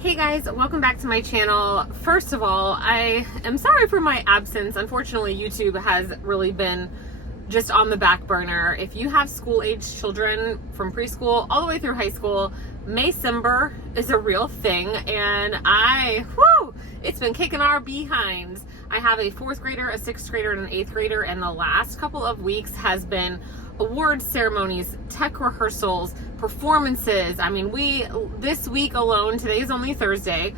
Hey guys, welcome back to my channel. First of all, I am sorry for my absence. Unfortunately, YouTube has really been just on the back burner. If you have school-aged children from preschool all the way through high school, Maycember is a real thing, and it's been kicking our behinds. I have a 4th grader, a 6th grader, and an 8th grader, and the last couple of weeks has been award ceremonies, tech rehearsals, performances. I mean, this week alone, today is only Thursday,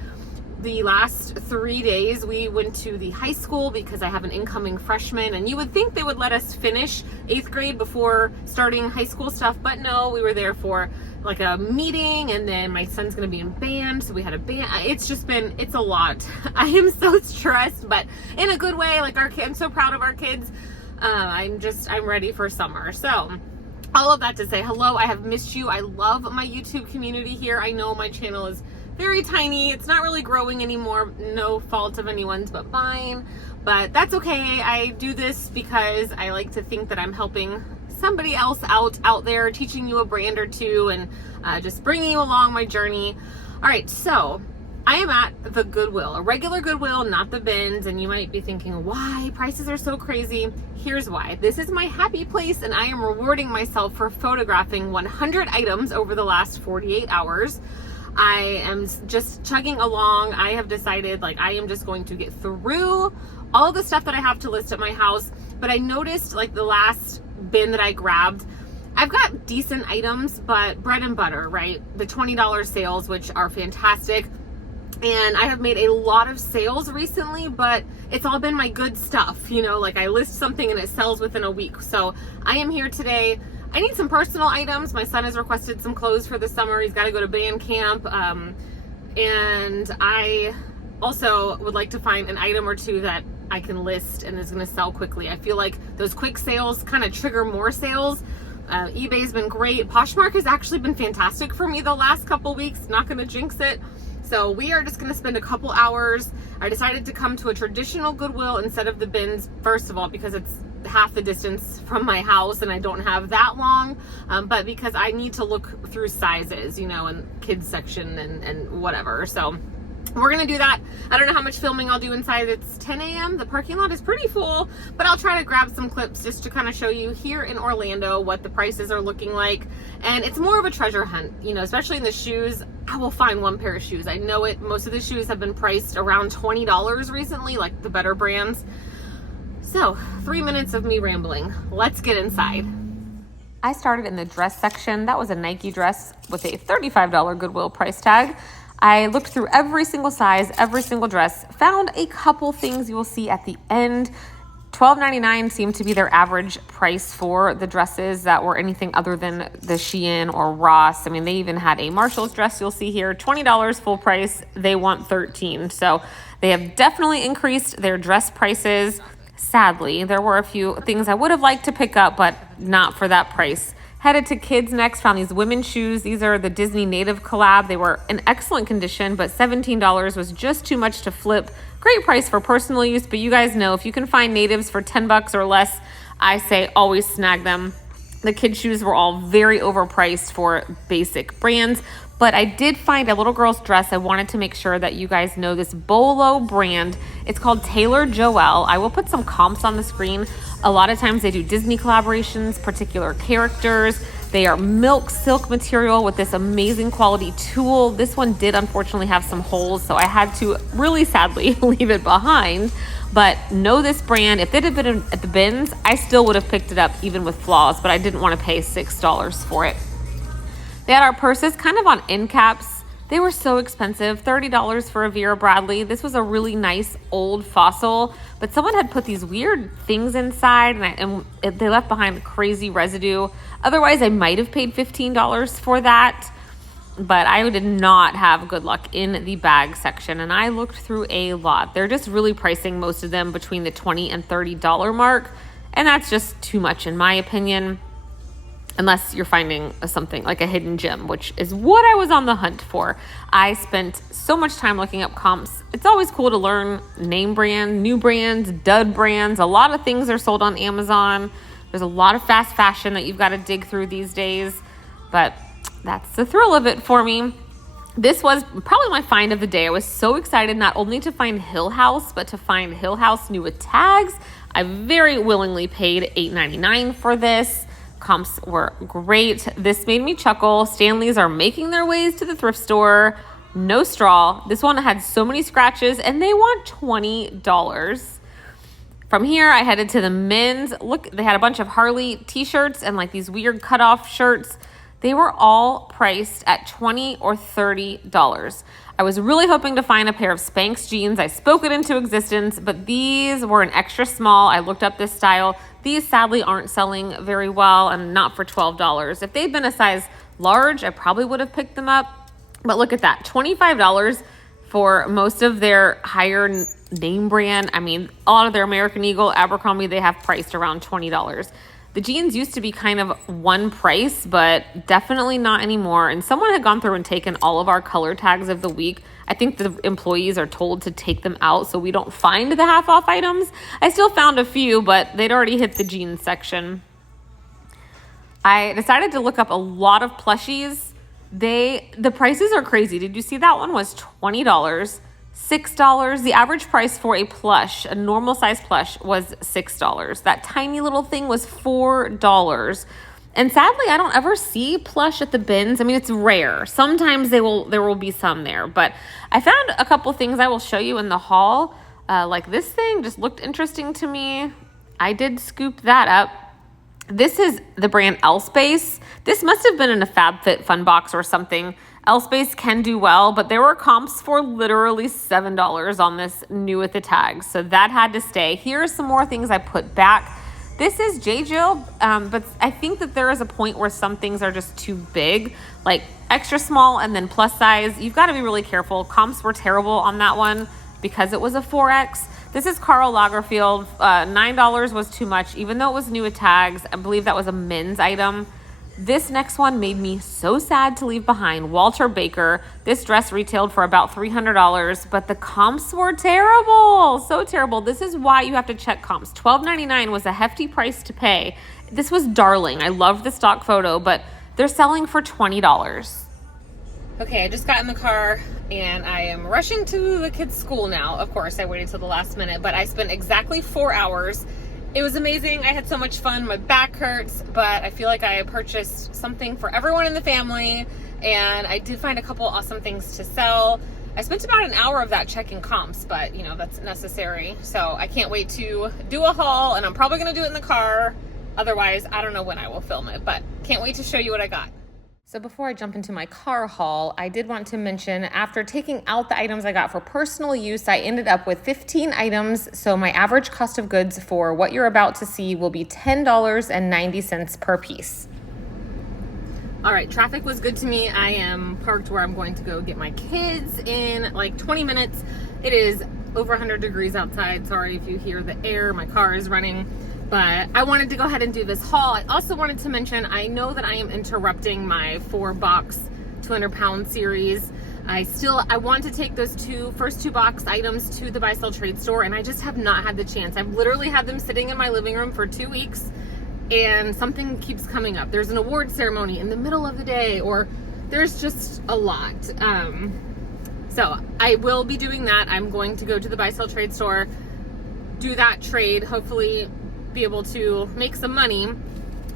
the last 3 days we went to the high school because I have an incoming freshman, and you would think they would let us finish 8th grade before starting high school stuff, but no, we were there for like a meeting, and then my son's gonna be in band, so we had a band. It's a lot. I am so stressed, but in a good way. Like I'm so proud of our kids. I'm ready for summer. So all of that to say, hello, I have missed you. I love my YouTube community here. I know my channel is very tiny. It's not really growing anymore. No fault of anyone's but mine, but that's okay. I do this because I like to think that I'm helping somebody else out there, teaching you a brand or two, and just bringing you along my journey. All right, so I am at the Goodwill, a regular Goodwill, not the bins, and you might be thinking, why? Prices are so crazy. Here's why. This is my happy place, and I am rewarding myself for photographing 100 items over the last 48 hours. I am just chugging along. I have decided, I am just going to get through all the stuff that I have to list at my house, but I noticed, the last bin that I grabbed, I've got decent items, but bread and butter, right? The $20 sales, which are fantastic. And I have made a lot of sales recently, but it's all been my good stuff. I list something and it sells within a week. So I am here today. I need some personal items. My son has requested some clothes for the summer. He's got to go to band camp. And I also would like to find an item or two that I can list and is going to sell quickly. I feel like those quick sales kind of trigger more sales. eBay's been great. Poshmark has actually been fantastic for me the last couple weeks. Not going to jinx it. So we are just going to spend a couple hours. I decided to come to a traditional Goodwill instead of the bins, first of all, because it's half the distance from my house and I don't have that long, but because I need to look through sizes, and kids section and whatever. So we're going to do that. I don't know how much filming I'll do inside. It's 10 a.m. The parking lot is pretty full, but I'll try to grab some clips just to kind of show you here in Orlando what the prices are looking like. And it's more of a treasure hunt, especially in the shoes. I will find one pair of shoes. I know it. Most of the shoes have been priced around $20 recently, like the better brands. So 3 minutes of me rambling. Let's get inside. I started in the dress section. That was a Nike dress with a $35 Goodwill price tag. I looked through every single size, every single dress, found a couple things you will see at the end. $12.99 seemed to be their average price for the dresses that were anything other than the Shein or Ross. I mean, they even had a Marshall's dress you'll see here, $20 full price. They want $13. So they have definitely increased their dress prices. Sadly, there were a few things I would have liked to pick up, but not for that price. Headed to kids next, found these women's shoes. These are the Disney Native collab. They were in excellent condition, but $17 was just too much to flip. Great price for personal use, but you guys know if you can find natives for $10 or less, I say always snag them. The kids' shoes were all very overpriced for basic brands, but I did find a little girl's dress. I wanted to make sure that you guys know this Bolo brand. It's called Taylor Joelle. I will put some comps on the screen. A lot of times they do Disney collaborations, particular characters. They are milk silk material with this amazing quality tulle. This one did unfortunately have some holes, so I had to really sadly leave it behind. But know this brand. If it had been at the bins, I still would have picked it up even with flaws, but I didn't want to pay $6 for it. They had our purses kind of on end caps. They were so expensive, $30 for a Vera Bradley. This was a really nice old fossil, but someone had put these weird things inside and they left behind crazy residue. Otherwise, I might have paid $15 for that, but I did not have good luck in the bag section, and I looked through a lot. They're just really pricing most of them between the $20 and $30 mark, and that's just too much in my opinion. Unless you're finding something like a hidden gem, which is what I was on the hunt for. I spent so much time looking up comps. It's always cool to learn name brand, new brands, dud brands. A lot of things are sold on Amazon. There's a lot of fast fashion that you've got to dig through these days, but that's the thrill of it for me. This was probably my find of the day. I was so excited not only to find Hill House, but to find Hill House new with tags. I very willingly paid $8.99 for this. Comps were great. This made me chuckle. Stanleys are making their ways to the thrift store. No straw. This one had so many scratches and they want $20. From here, I headed to the men's. Look, they had a bunch of Harley t-shirts and like these weird cutoff shirts. They were all priced at $20 or $30. I was really hoping to find a pair of Spanx jeans. I spoke it into existence, but these were an extra small. I looked up this style. These sadly aren't selling very well and not for $12. If they'd been a size large, I probably would have picked them up. But look at that, $25 for most of their higher name brand. I mean, a lot of their American Eagle, Abercrombie, they have priced around $20. The jeans used to be kind of one price, but definitely not anymore. And someone had gone through and taken all of our color tags of the week. I think the employees are told to take them out so we don't find the half off items. I still found a few, but they'd already hit the jeans section. I decided to look up a lot of plushies. The prices are crazy. Did you see that one was $20? $6. The average price for a plush, a normal size plush, was $6. That tiny little thing was $4. And sadly, I don't ever see plush at the bins. I mean, it's rare. Sometimes there will be some there, but I found a couple things I will show you in the haul. Like this thing just looked interesting to me. I did scoop that up. This is the brand L-Space. This must have been in a FabFitFun box or something. L-Space can do well, but there were comps for literally $7 on this new with the tags. So that had to stay. Here are some more things I put back. This is J.Jill, but I think that there is a point where some things are just too big, like extra small and then plus size. You've got to be really careful. Comps were terrible on that one because it was a 4X. This is Karl Lagerfeld. $9 was too much, even though it was new with tags. I believe that was a men's item. This next one made me so sad to leave behind. Walter Baker. This dress retailed for about $300, but the comps were terrible. So terrible. This is why you have to check comps. $12.99 was a hefty price to pay. This was darling. I loved the stock photo, but they're selling for $20. Okay, I just got in the car and I am rushing to the kids' school now. Of course, I waited till the last minute, but I spent exactly 4 hours. It was amazing. I had so much fun. My back hurts, but I feel like I purchased something for everyone in the family, and I did find a couple awesome things to sell. I spent about an hour of that checking comps, but you know, that's necessary. So I can't wait to do a haul, and I'm probably going to do it in the car. Otherwise, I don't know when I will film it, but can't wait to show you what I got. So before I jump into my car haul, I did want to mention after taking out the items I got for personal use, I ended up with 15 items. So my average cost of goods for what you're about to see will be $10.90 per piece. All right, traffic was good to me. I am parked where I'm going to go get my kids in like 20 minutes. It is over 100 degrees outside. Sorry if you hear the air, my car is running. But I wanted to go ahead and do this haul. I also wanted to mention, I know that I am interrupting my 4-box 200-pound series. I want to take those first two box items to the buy-sell trade store, and I just have not had the chance. I've literally had them sitting in my living room for 2 weeks, and something keeps coming up. There's an award ceremony in the middle of the day, or there's just a lot. So I will be doing that. I'm going to go to the buy-sell trade store, do that trade, hopefully be able to make some money,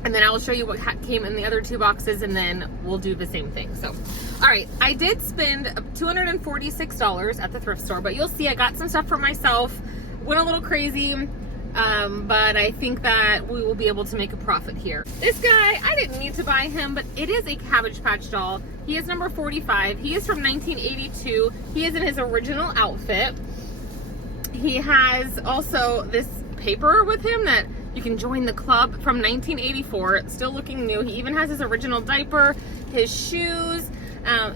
and then I will show you what came in the other 2 boxes, and then we'll do the same thing. So, all right, I did spend $246 at the thrift store, but you'll see I got some stuff for myself, went a little crazy, but I think that we will be able to make a profit here. This guy, I didn't need to buy him, but it is a Cabbage Patch doll. He is number 45. He is from 1982. He is in his original outfit. He has also this paper with him that you can join the club from 1984. It's still looking new. He even has his original diaper, his shoes.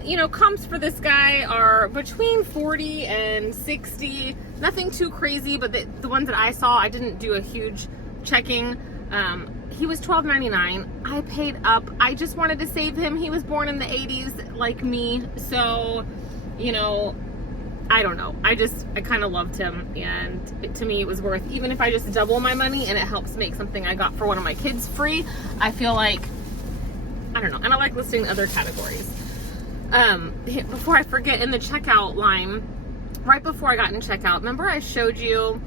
You know, comps for this guy are between 40 and 60. Nothing too crazy, but the ones that I saw, I didn't do a huge checking. He was $12.99. I paid up. I just wanted to save him. He was born in the 80s like me. So, you know, I don't know. I kind of loved him, and to me it was worth, even if I just double my money and it helps make something I got for one of my kids free, I feel like, I don't know, and I like listing other categories. Before I forget, in the checkout line, right before I got in checkout, remember I showed you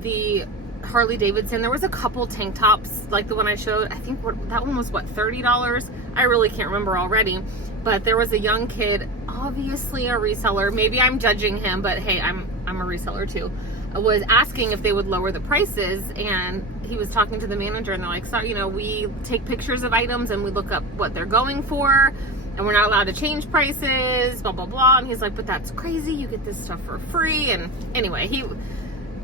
the Harley Davidson? There was a couple tank tops like the one I showed. I think that one was what, $30? I really can't remember already, but there was a young kid, obviously a reseller. Maybe I'm judging him, but hey, I'm a reseller too. Was asking if they would lower the prices, and he was talking to the manager, and they're like, so, you know, we take pictures of items and we look up what they're going for, and we're not allowed to change prices, blah blah blah. And he's like, but that's crazy, you get this stuff for free. And anyway, he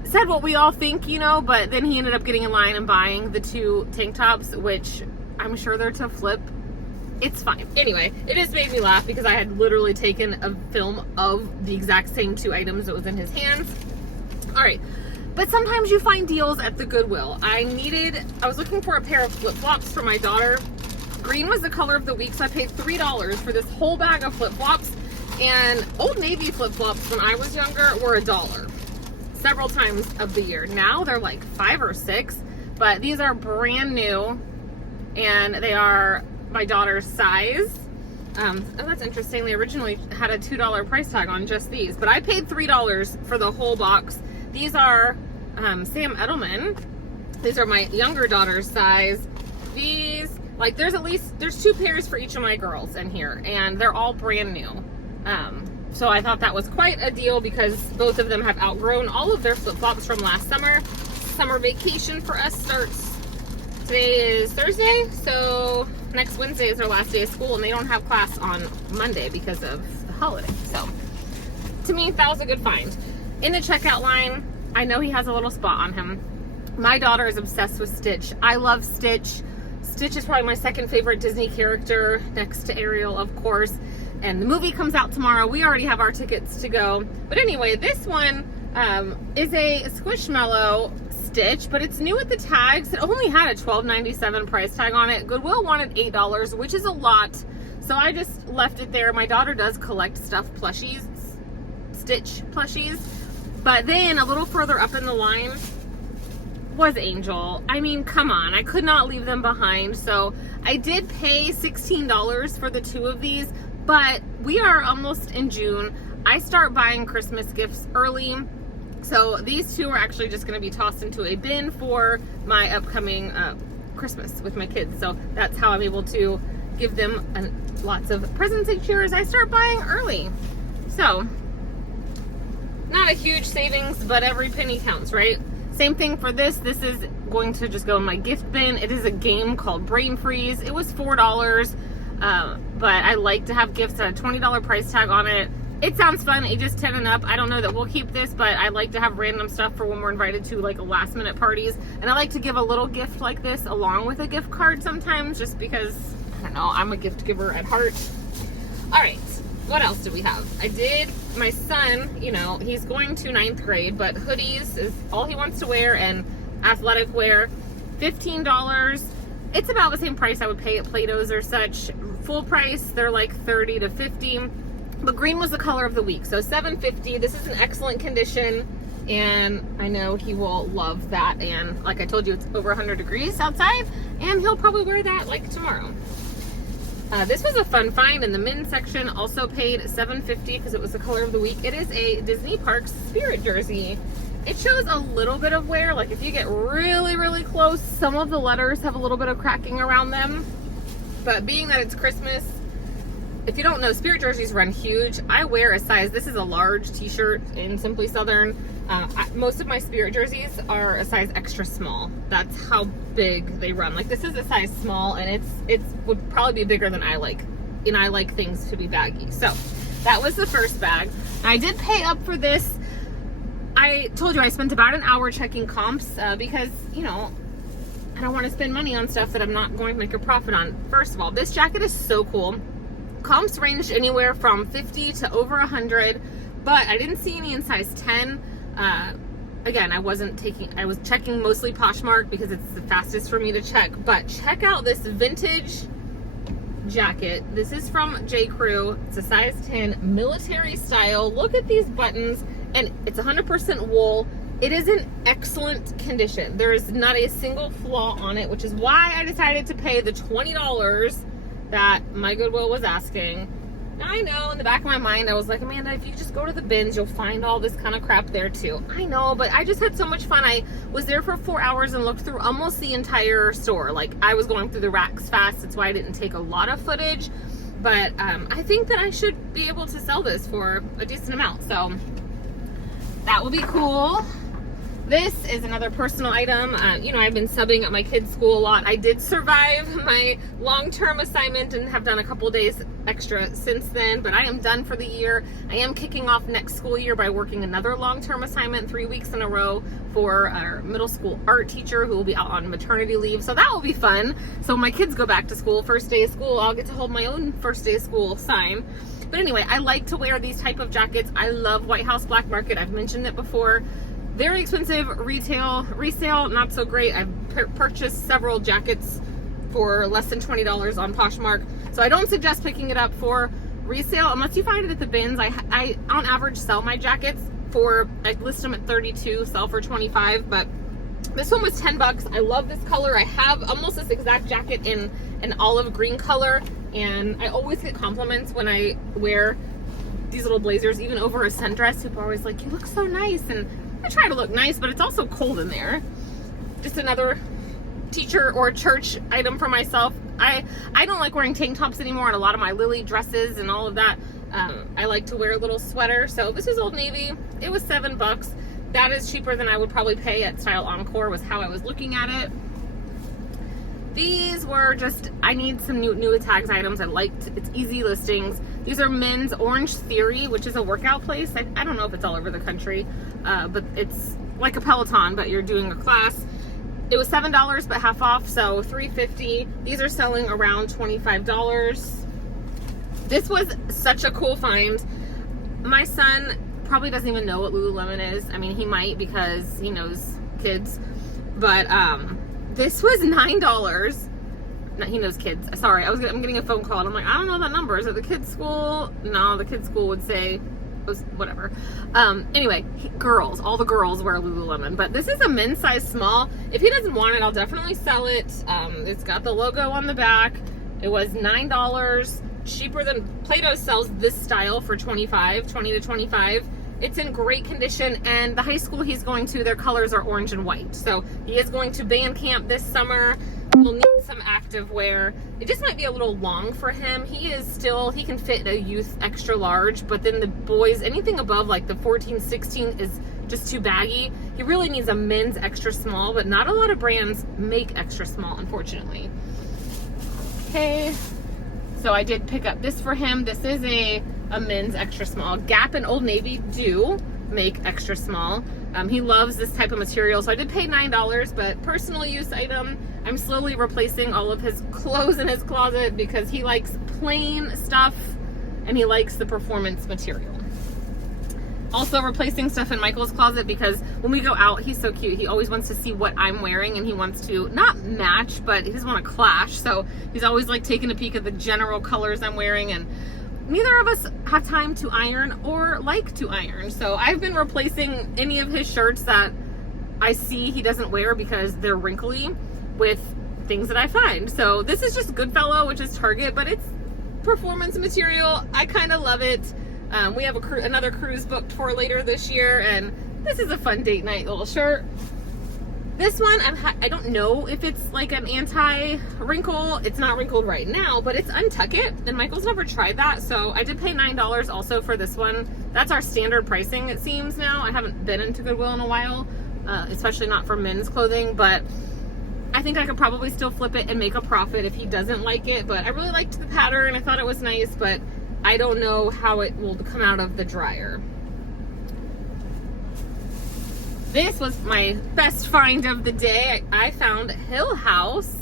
said what we all think, you know, but then he ended up getting in line and buying the 2 tank tops, which I'm sure they're to flip. It's fine. Anyway, it just made me laugh because I had literally taken a film of the exact same 2 items that was in his hands. All right, but sometimes you find deals at the Goodwill. I was looking for a pair of flip-flops for my daughter. Green was the color of the week, so I paid $3 for this whole bag of flip-flops. And Old Navy flip-flops when I was younger were $1 several times of the year. Now they're like $5 or $6, but these are brand new, and they are my daughter's size. Oh, that's interesting. They originally had a $2 price tag on just these, but I paid $3 for the whole box. These are Sam Edelman. These are my younger daughter's size. These, like, there's 2 pairs for each of my girls in here, and they're all brand new. So I thought that was quite a deal because both of them have outgrown all of their flip-flops from last summer. Summer vacation for us starts, today is Thursday, so next Wednesday is their last day of school, and they don't have class on Monday because of the holiday. So to me, that was a good find. In the checkout line, I know he has a little spot on him. My daughter is obsessed with Stitch. I love Stitch. Stitch is probably my second favorite Disney character, next to Ariel, of course. And the movie comes out tomorrow. We already have our tickets to go. But anyway, this one is a Squishmallow Stitch, but it's new with the tags. It only had a $12.97 price tag on it. Goodwill wanted $8, which is a lot. So I just left it there. My daughter does collect stuffed plushies, Stitch plushies. But then a little further up in the line was Angel. I mean, come on, I could not leave them behind. So I did pay $16 for the 2 of these, but we are almost in June. I start buying Christmas gifts early. So these 2 are actually just going to be tossed into a bin for my upcoming Christmas with my kids. So that's how I'm able to give them lots of presents each year as I start buying early. So not a huge savings, but every penny counts, right? Same thing for this. This is going to just go in my gift bin. It is a game called Brain Freeze. It was $4, but I like to have gifts at a $20 price tag on it. It sounds fun, ages 10 and up. I don't know that we'll keep this, but I like to have random stuff for when we're invited to like last minute parties. And I like to give a little gift like this along with a gift card sometimes, just because, I don't know, I'm a gift giver at heart. All right. What else do we have? My son, you know, he's going to 9th grade, but hoodies is all he wants to wear, and athletic wear, $15. It's about the same price I would pay at Plato's or such. Full price, they're like $30 to $50. But green was the color of the week, so $7.50. This is in excellent condition, and I know he will love that. And like I told you, it's over 100 degrees outside, and he'll probably wear that like tomorrow. This was a fun find in the men's section. Also paid $7.50 because it was the color of the week. It is a Disney Parks Spirit jersey. It shows a little bit of wear. Like if you get really, really close, some of the letters have a little bit of cracking around them. But being that it's Christmas, if you don't know, Spirit jerseys run huge. I wear a size, this is a large t-shirt in Simply Southern. Most of my Spirit jerseys are a size extra small. That's how big they run. Like this is a size small, and it would probably be bigger than I like. And I like things to be baggy. So that was the first bag. I did pay up for this. I told you I spent about an hour checking comps because, you know, I don't want to spend money on stuff that I'm not going to make a profit on. First of all, this jacket is so cool. Comps ranged anywhere from 50 to over 100, but I didn't see any in size 10. Again, I was checking mostly Poshmark because it's the fastest for me to check, but check out this vintage jacket. This is from J. Crew. It's a size 10 military style. Look at these buttons, and it's 100% wool. It is in excellent condition. There is not a single flaw on it, which is why I decided to pay the $20 that my Goodwill was asking. I know, in the back of my mind, I was like, Amanda, if you just go to the bins, you'll find all this kind of crap there too. I know, but I just had so much fun. I was there for 4 hours and looked through almost the entire store. Like, I was going through the racks fast. That's why I didn't take a lot of footage. But I think that I should be able to sell this for a decent amount. So that would be cool. This is another personal item. You know, I've been subbing at my kids' school a lot. I did survive my long-term assignment and have done a couple days extra since then, but I am done for the year. I am kicking off next school year by working another long-term assignment 3 weeks in a row for our middle school art teacher who will be out on maternity leave. So that will be fun. So when my kids go back to school, first day of school, I'll get to hold my own first day of school sign. But anyway, I like to wear these type of jackets. I love White House Black Market. I've mentioned it before. Very expensive retail, resale, not so great. I've purchased several jackets for less than $20 on Poshmark. So I don't suggest picking it up for resale unless you find it at the bins. I on average sell my jackets for, I list them at 32, sell for 25, but this one was 10 bucks. I love this color. I have almost this exact jacket in an olive green color, and I always get compliments when I wear these little blazers, even over a sundress. People are always like, you look so nice, and I try to look nice, but it's also cold in there. Just another teacher or church item for myself. I don't like wearing tank tops anymore and a lot of my Lily dresses and all of that. I like to wear a little sweater. So this is Old Navy. It was 7 bucks. That is cheaper than I would probably pay at Style Encore, was how I was looking at it. These were just, I need some new tags items. I liked, it's easy listings. These are men's Orange Theory, which is a workout place. I don't know if it's all over the country, but it's like a Peloton, but you're doing a class. It was $7, but half off, so $3.50. These are selling around $25. This was such a cool find. My son probably doesn't even know what Lululemon is. I mean, he might because he knows kids, but this was $9. No, he knows kids. Sorry, I'm getting a phone call and I'm like, I don't know that number. Is it the kids' school? No, the kids' school would say whatever. Anyway, girls, all the girls wear Lululemon, but this is a men's size small. If he doesn't want it, I'll definitely sell it. It's got the logo on the back. It was $9, cheaper than Plato's sells this style for $20 to $25. It's in great condition, and the high school he's going to, their colors are orange and white. So he is going to band camp this summer. We'll need some active wear. It just might be a little long for him. He can fit a youth extra large, but then the boys, anything above like the 14, 16 is just too baggy. He really needs a men's extra small, but not a lot of brands make extra small, unfortunately. Okay, so I did pick up this for him. This is a men's extra small. Gap and Old Navy do make extra small. He loves this type of material, so I did pay $9, but personal use item. I'm slowly replacing all of his clothes in his closet because he likes plain stuff and he likes the performance material. Also replacing stuff in Michael's closet because when we go out, he's so cute. He always wants to see what I'm wearing and he wants to not match, but he doesn't want to clash. So he's always like taking a peek at the general colors I'm wearing, and neither of us have time to iron or like to iron. So I've been replacing any of his shirts that I see he doesn't wear because they're wrinkly with things that I find. So this is just Goodfellow, which is Target, but it's performance material. I kind of love it. We have another cruise booked for later this year, and this is a fun date night little shirt. This one, I don't know if it's like an anti-wrinkle. It's not wrinkled right now, but it's Untuck It, and Michael's never tried that, so I did pay $9 also for this one. That's our standard pricing, it seems now. I haven't been into Goodwill in a while, especially not for men's clothing, but I think I could probably still flip it and make a profit if he doesn't like it. But I really liked the pattern. I thought it was nice, but I don't know how it will come out of the dryer. This was my best find of the day. I found Hill House,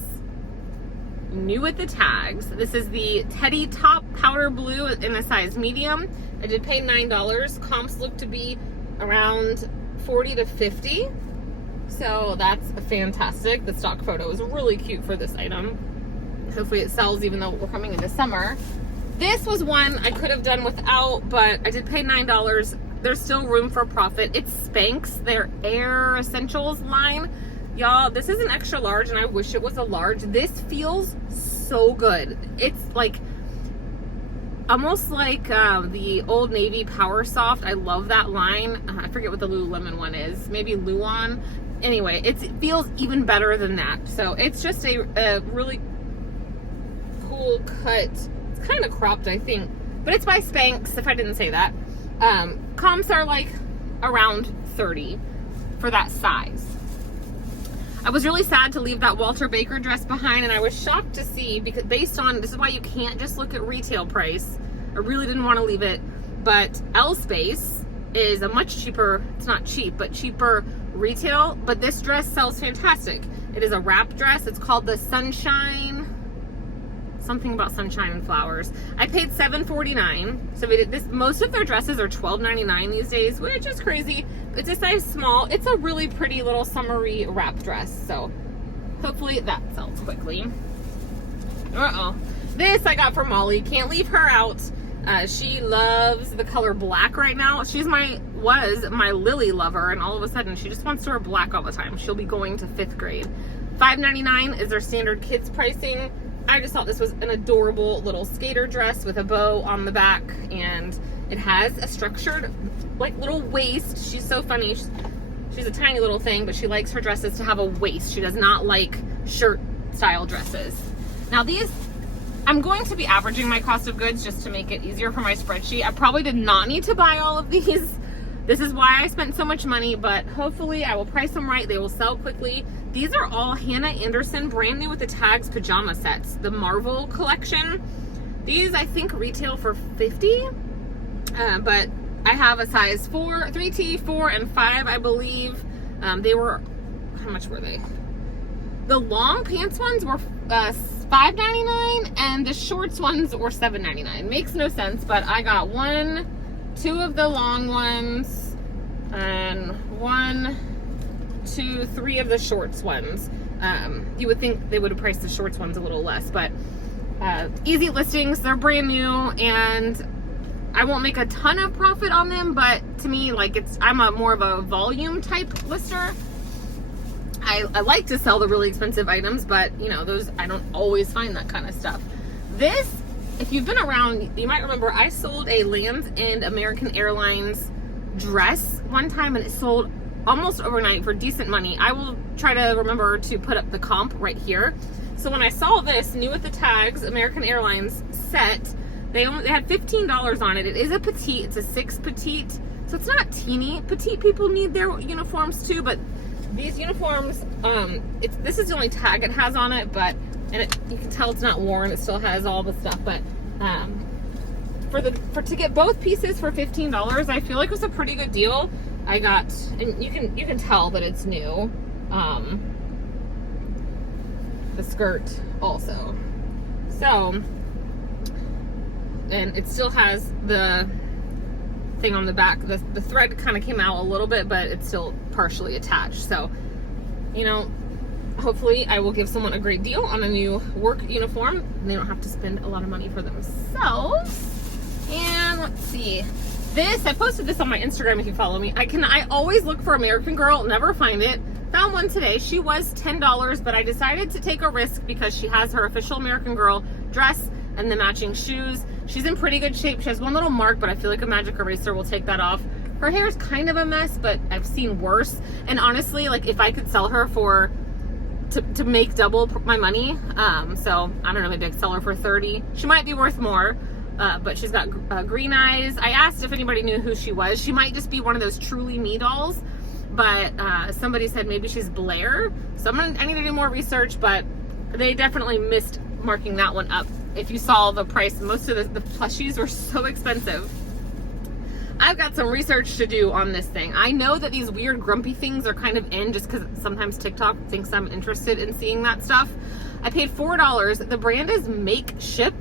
new with the tags. This is the Teddy Top Powder Blue in a size medium. I did pay $9. Comps look to be around 40 to 50. So that's fantastic. The stock photo is really cute for this item. Hopefully it sells even though we're coming into summer. This was one I could have done without, but I did pay $9. There's still room for profit. It's Spanx, their Air Essentials line. Y'all, this is an extra large and I wish it was a large. This feels so good. It's like, almost like the Old Navy Power Soft. I love that line. I forget what the Lululemon one is. Maybe Luon. Anyway, it feels even better than that. So it's just a really cool cut. It's kind of cropped, I think, but it's by Spanx, if I didn't say that. Comps are like around 30 for that size. I was really sad to leave that Walter Baker dress behind, and I was shocked to see, because based on, this is why you can't just look at retail price. I really didn't want to leave it, but L Space is a much cheaper, it's not cheap, but cheaper retail, but this dress sells fantastic. It is a wrap dress. It's called the Sunshine, something about sunshine and flowers. I paid $7.49. So most of their dresses are $12.99 these days, which is crazy. It's a size small. It's a really pretty little summery wrap dress. So hopefully that sells quickly. This I got from Molly. Can't leave her out. She loves the color black right now. Was my Lily lover, and all of a sudden she just wants to wear black all the time. She'll be going to 5th grade. $5.99 is their standard kids pricing. I just thought this was an adorable little skater dress with a bow on the back, and it has a structured like little waist. She's so funny. She's a tiny little thing, but she likes her dresses to have a waist. She does not like shirt style dresses. Now these, I'm going to be averaging my cost of goods just to make it easier for my spreadsheet. I probably did not need to buy all of these. This is why I spent so much money, but hopefully I will price them right. They will sell quickly. These are all Hannah Anderson, brand new with the tags pajama sets, the Marvel collection. These I think retail for $50, but I have a size 4, 3T, 4, and 5, I believe. They were, how much were they? The long pants ones were $5.99, and the shorts ones were $7.99. Makes no sense, but I got 2 of the long ones, and 1, 2, 3 of the shorts ones. You would think they would have priced the shorts ones a little less, but easy listings. They're brand new, and I won't make a ton of profit on them, but to me, like, I'm more of a volume type lister. I like to sell the really expensive items, but you know, those, I don't always find that kind of stuff. This, if you've been around, you might remember I sold a Lands End American Airlines dress one time, and it sold almost overnight for decent money. I will try to remember to put up the comp right here. So when I saw this new with the tags American Airlines set, they had $15 on it. It is a petite, it's a 6 petite, so it's not teeny. Petite people need their uniforms too, but these uniforms, this is the only tag it has on it, but you can tell it's not worn. It still has all the stuff, but to get both pieces for $15, I feel like it was a pretty good deal. I got, and you can tell that it's new. The skirt also. So, and it still has the thing on the back. The thread kind of came out a little bit, but it's still partially attached. So, you know, hopefully I will give someone a great deal on a new work uniform, and they don't have to spend a lot of money for themselves. And let's see. This, I posted this on my Instagram if you follow me. I always look for American Girl, never find it. Found one today. She was $10, but I decided to take a risk because she has her official American Girl dress and the matching shoes. She's in pretty good shape. She has one little mark, but I feel like a magic eraser will take that off. Her hair is kind of a mess, but I've seen worse. And honestly, like, if I could sell her to make double my money, so I don't know, maybe I could sell her for $30. She might be worth more. But she's got green eyes. I asked if anybody knew who she was. She might just be one of those Truly Me dolls, but somebody said maybe she's Blair. So I need to do more research, but they definitely missed marking that one up. If you saw the price, most of the plushies were so expensive. I've got some research to do on this thing. I know that these weird grumpy things are kind of in just because sometimes TikTok thinks I'm interested in seeing that stuff. I paid $4. The brand is Make Ship.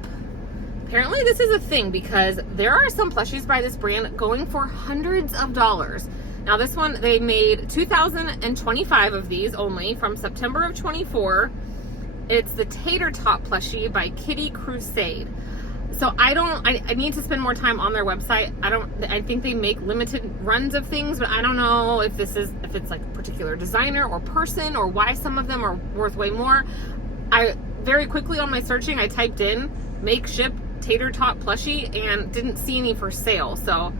Apparently this is a thing because there are some plushies by this brand going for hundreds of dollars. Now this one, they made 2,025 of these only from September of 24. It's the Tater Tot plushie by Kitty Crusade. So I need to spend more time on their website. I think they make limited runs of things, but I don't know if it's like a particular designer or person or why some of them are worth way more. Very quickly on my searching, I typed in Make Ship tater tot plushie and didn't see any for sale. So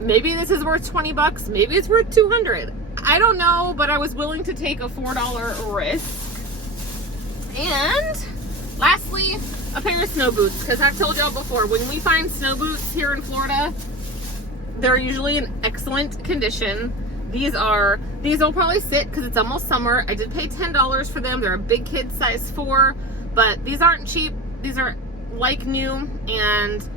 maybe this is worth 20 bucks. Maybe it's worth 200. I don't know, but I was willing to take a $4 risk. And lastly, a pair of snow boots, because I've told y'all before, when we find snow boots here in Florida, they're usually in excellent condition. These will probably sit because it's almost summer. I did pay $10 for them. They're a big kid size 4, but these aren't cheap. These are like new, and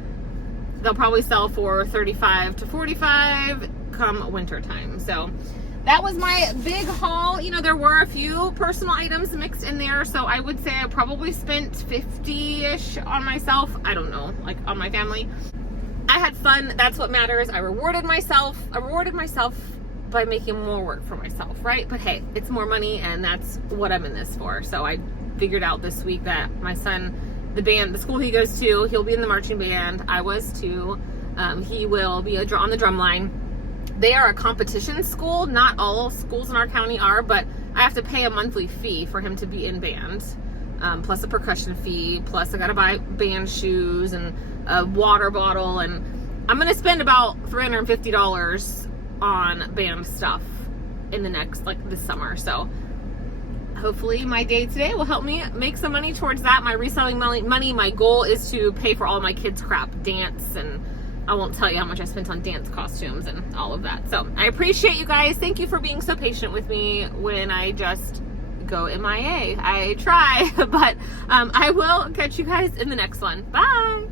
they'll probably sell for $35 to $45 come winter time. So that was my big haul. You know, there were a few personal items mixed in there, so I would say I probably spent $50-ish on myself. I don't know, like on my family. I had fun. That's what matters. I rewarded myself by making more work for myself, right? But hey, it's more money, and that's what I'm in this for. So I figured out this week that my son, the school he goes to, he'll be in the marching band. I was too. He will be on the drum line. They are a competition school. Not all schools in our county are, but I have to pay a monthly fee for him to be in band, plus a percussion fee, plus I gotta buy band shoes and a water bottle, and I'm gonna spend about $350 on band stuff in the next, this summer. So hopefully my day today will help me make some money towards that. My reselling money, my goal is to pay for all my kids' crap, dance, and I won't tell you how much I spent on dance costumes and all of that. So I appreciate you guys. Thank you for being so patient with me when I just go MIA. I try, but I will catch you guys in the next one. Bye.